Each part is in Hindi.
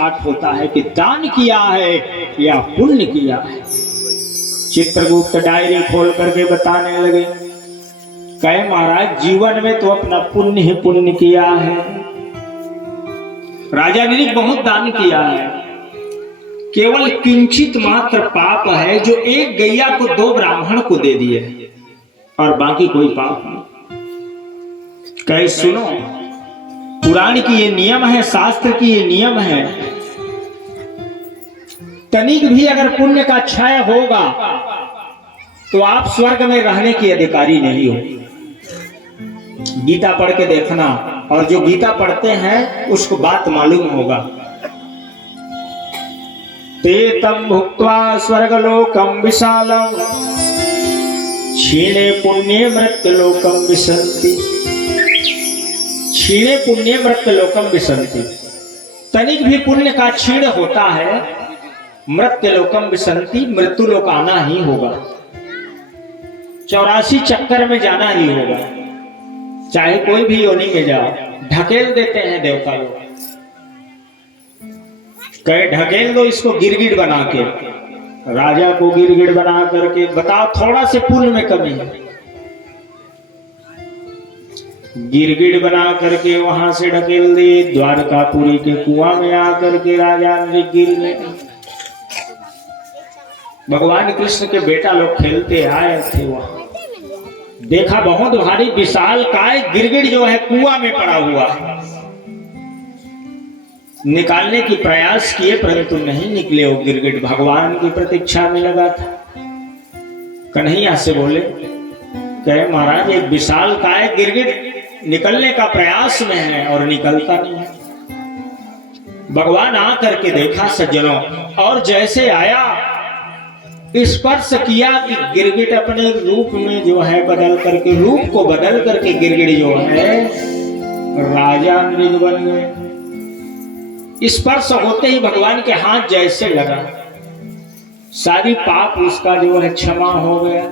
ठाट होता है कि दान किया है या पुण्य किया है। चित्रगुप्त डायरी खोल करके बताने लगे, कहे महाराज जीवन में तो अपना पुण्य ही पुण्य किया है। राजा ने बहुत दान किया है, केवल किंचित मात्र पाप है जो एक गैया को 2 ब्राह्मण को दे दिए और बाकी कोई पाप नहीं। कहे सुनो, पुराण की ये नियम है, शास्त्र की ये नियम है, तनिक भी अगर पुण्य का क्षय होगा तो आप स्वर्ग में रहने के अधिकारी नहीं हो। गीता पढ़ के देखना, और जो गीता पढ़ते हैं उसको बात मालूम होगा। ते तम भुक्त्वा स्वर्गलोकम विशालम क्षीणे पुण्ये मृत्युलोकम विशन्ति। क्षीणे पुण्ये मृत्युलोकम विशन्ति। तनिक भी पुण्य का क्षीण होता है, मृत्युलोकम विशन्ति, मृत्युलोक आना ही होगा। 84 चक्कर में जाना ही होगा, चाहे कोई भी योनि में जाओ। ढकेल देते हैं देवता लोग, कहे ढकेल दो इसको गिरगिट बना के। राजा को गिरगिट बना करके बताओ थोड़ा से पुण्य में कमी है। गिरगिट बना करके वहां से ढकेल दिए, द्वारकापुरी के कुआं में आकर के राजा ने गिर गए। भगवान कृष्ण के बेटा लोग खेलते आए थे, वहां देखा बहुत भारी विशाल काय गिरगिट जो है कुआं में पड़ा हुआ है। निकालने की प्रयास किए परंतु नहीं निकले वो गिरगिट। भगवान की प्रतीक्षा में लगा था। कन्हैया से बोले, कहे महाराज एक विशाल काय गिरगिट निकलने का प्रयास में है और निकलता नहीं है। भगवान आ करके देखा सज्जनों, और जैसे आया स्पर्श किया कि गिरगिट अपने रूप में जो है बदल करके, रूप को बदल करके गिरगिट जो है राजा मृग बन गए। स्पर्श होते ही भगवान के हाथ जैसे लगा, सारी पाप उसका जो है क्षमा हो गया।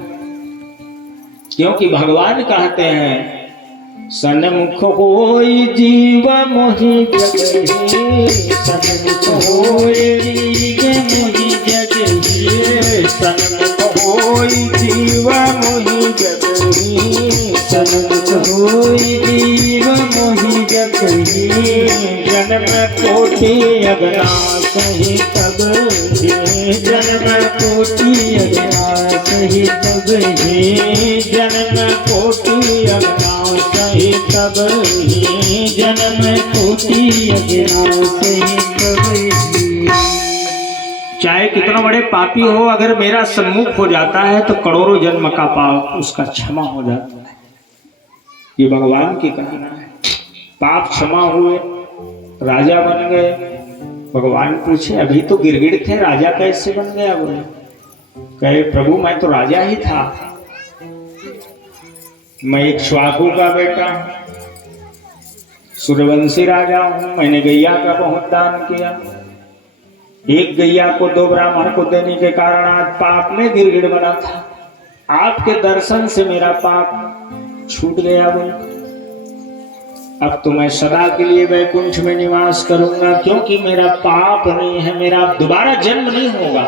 क्योंकि भगवान कहते हैं सन्मुख होई जीव मोहि जगहि, सन्मुख होई जीव मोहि जगहि, सन्मुख होई जीव मोहि जगहि, सन्मुख होई जीव मोहि जगहि। जन्म कोटि अगनाश ही तब हे, जन्म कोटि अगनाश ही तब हे, जन्म कोटि अगनाश ही तब हे, जन्म कोटि अगनाश ही तब हे। चाहे कितना बड़े पापी हो, अगर मेरा सम्मुख हो जाता है तो करोड़ों जन्म का पाप उसका क्षमा हो जाता है। ये भगवान की कहना है। पाप क्षमा हुए, राजा बन गए। भगवान पूछे अभी तो गिरगिट थे, राजा कैसे बन गया? बोले, कहे प्रभु मैं तो राजा ही था, मैं एक इक्ष्वाकु का बेटा हूं, सूर्यवंशी राजा हूं। मैंने गैया का बहुत दान किया, एक गैया को 2 ब्राह्मण को देने के कारण आज पाप में गिरगिट बना था। आपके दर्शन से मेरा पाप छूट गया। बोले अब तो मैं सदा के लिए वैकुंठ में निवास करूंगा, क्योंकि मेरा पाप नहीं है, मेरा दोबारा जन्म नहीं होगा।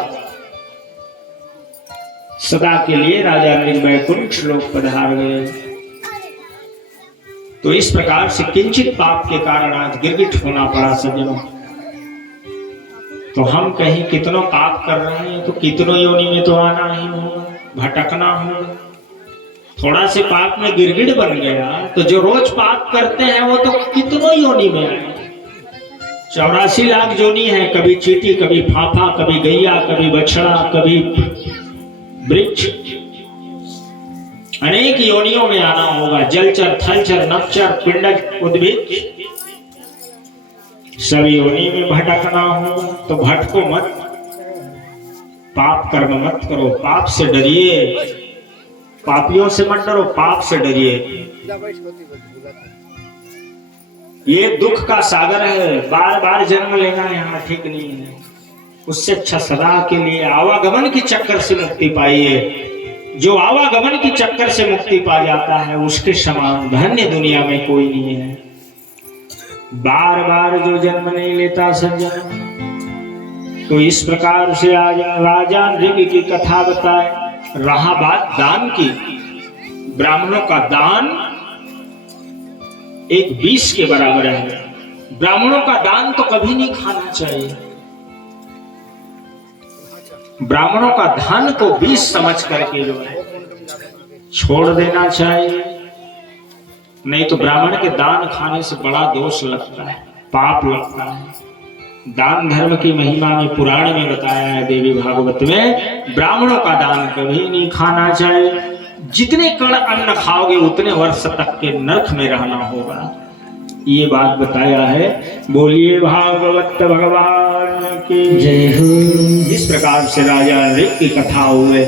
सदा के लिए राजा ने वैकुंठ लोक पधार गए। तो इस प्रकार से किंचित पाप के कारण आज गिरगिट होना पड़ा सज्जनों। तो हम कहीं कितनों पाप कर रहे हैं तो कितनों योनि में तो आना ही होगा, भटकना होगा। थोड़ा से पाप में गिरगिट बन गया तो जो रोज पाप करते हैं वो तो कितनों योनि में आए। 84 लाख योनि है, कभी चींटी, कभी फाफा, कभी गैया, कभी बछड़ा, कभी वृक्ष, अनेक योनियों में आना होगा। जलचर, थलचर, नभचर, पिंडज, उद्भिद, सभी योनि में भटकना होगा। तो भटको मत, पाप कर्म मत करो, पाप से डरिए, पापियों से मत डरो, पाप से डरिए। ये दुख का सागर है, बार बार जन्म लेना यहाँ ठीक नहीं है। उससे अच्छा सदा के लिए आवागमन की चक्कर से मुक्ति पाइए। जो आवागमन की चक्कर से मुक्ति पा जाता है उसके समान धन्य दुनिया में कोई नहीं है। बार बार जो जन्म नहीं लेता सज्जन, तो इस प्रकार से आज राजा ऋग की कथा बताए। रहा बात दान की, ब्राह्मणों का दान एक विष के बराबर है। ब्राह्मणों का दान तो कभी नहीं खाना चाहिए। ब्राह्मणों का धन को विष समझ करके जो है छोड़ देना चाहिए। नहीं तो ब्राह्मण के दान खाने से बड़ा दोष लगता है, पाप लगता है। दान धर्म की महिमा में पुराण में बताया है, देवी भागवत में, ब्राह्मणों का दान कभी नहीं खाना चाहिए। जितने कण अन्न खाओगे उतने वर्ष तक के नरक में रहना होगा, ये बात बताया है। बोलिए भागवत भगवान की जय हो। इस प्रकार से राजा ऋग की कथा हुए।